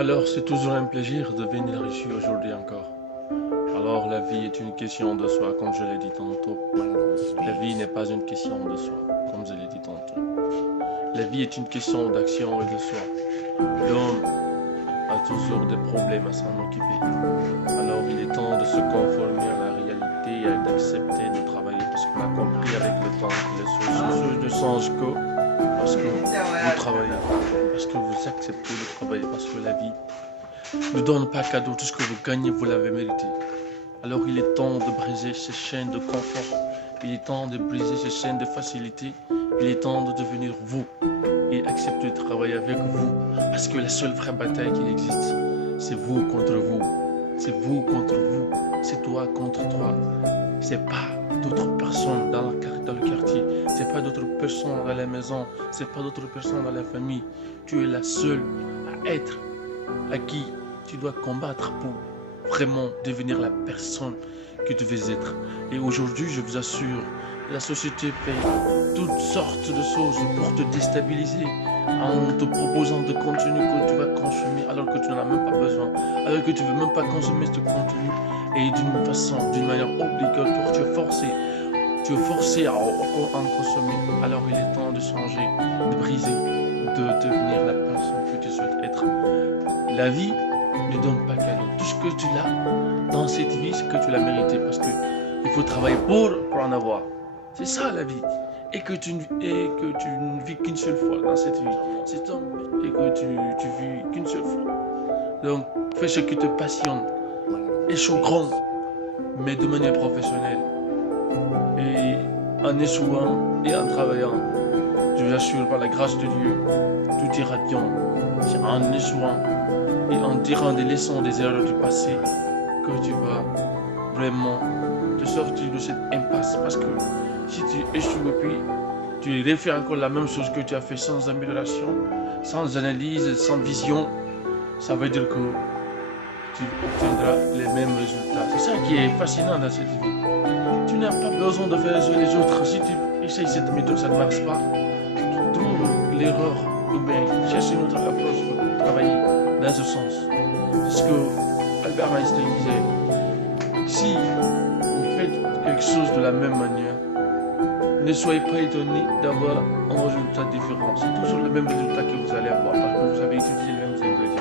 Alors, c'est toujours un plaisir de venir ici aujourd'hui encore. Alors, la vie est une question de soi, comme je l'ai dit tantôt. La vie n'est pas une question de soi, comme je l'ai dit tantôt. La vie est une question d'action et de soi. L'homme a toujours des problèmes à s'en occuper. Alors, il est temps de se conformer à la réalité et d'accepter de travailler parce qu'on a compris avec le temps que les choses ne changent que parce que vous travaillez, parce que vous acceptez de travailler, parce que la vie ne donne pas cadeau. Tout ce que vous gagnez, vous l'avez mérité. Alors il est temps de briser ces chaînes de confort. Il est temps de briser ces chaînes de facilité. Il est temps de devenir vous et accepter de travailler avec vous. Parce que la seule vraie bataille qui existe, c'est vous contre vous. C'est vous contre vous. C'est toi contre toi. C'est pas d'autres personnes dans le quartier. C'est pas d'autres personnes dans la maison. C'est pas d'autres personnes dans la famille. Tu es la seule à être à qui tu dois combattre pour vraiment devenir la personne que tu veux être. Et aujourd'hui, je vous assure, la société fait toutes sortes de choses pour te déstabiliser en te proposant des contenus que tu vas consommer alors que tu n'en as même pas besoin, alors que tu ne veux même pas consommer ce contenu et d'une façon, d'une manière obligatoire, tu es forcé à en consommer. Alors il est temps de changer, de briser, de devenir la personne que tu souhaites être. La vie ne donne pas cadeau. Tout ce que tu as dans cette vie, c'est que tu l'as mérité parce que il faut travailler pour en avoir. C'est ça la vie. Et que tu ne vis qu'une seule fois dans cette vie. C'est ton et que tu vis qu'une seule fois. Donc, fais ce qui te passionne. Échoue grand, mais de manière professionnelle. Et en échouant et en travaillant, je vous assure par la grâce de Dieu, tout ira bien. C'est en échouant et en tirant des leçons des erreurs du passé que tu vas vraiment te sortir de cette impasse. Parce que si tu échoues et puis tu refais encore la même chose que tu as fait sans amélioration, sans analyse, sans vision, ça veut dire que tu obtiendras les mêmes résultats. C'est ça qui est fascinant dans cette vie. Tu n'as pas besoin de faire les autres. Si tu essayes cette méthode, ça ne marche pas. Tu trouves l'erreur ou bien cherche une autre approche pour travailler dans ce sens. C'est ce que Albert Einstein disait. Si vous faites quelque chose de la même manière, ne soyez pas étonné d'avoir un résultat différent. C'est toujours le même résultat que vous allez avoir parce que vous avez utilisé les mêmes ingrédients.